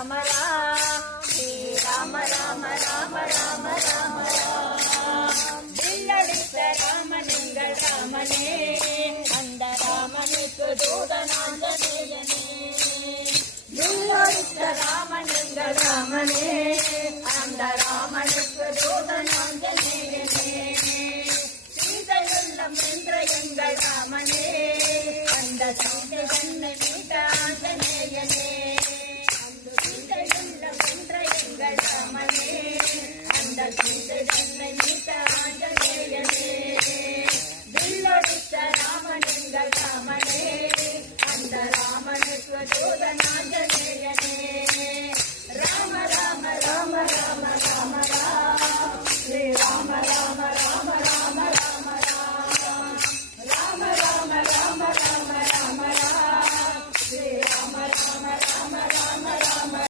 ராம ராம ராம ராம ராம ராம ராம் வில்லடித்த ராமனெங்கள் ராமனே அந்த ராமனுக்கு தூதனாஞ்சநேயனே வில்லடித்த ராமனெங்கள் ராமனே அந்த ராமனுக்கு தூதன்